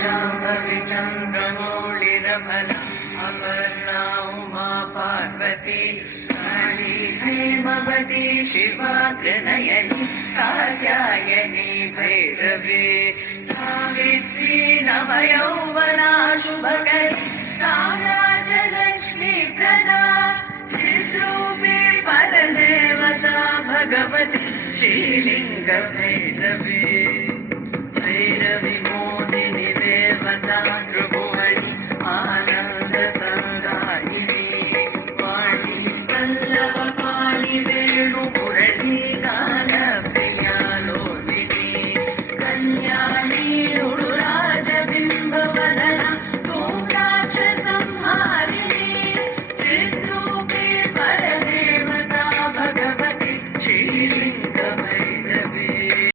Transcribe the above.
Shambhavi चन्द्रमौळिरफला Aparna Uma Parvati Kali Hemvati Shiva Trinayani Katyayani Bhairavi Savitri नवयौवना शुभकरी साम्राज्यलक्ष्मी Prada चिद्रूपी परदेवता Bhagavati श्रीलिङ्ग Bhairavi.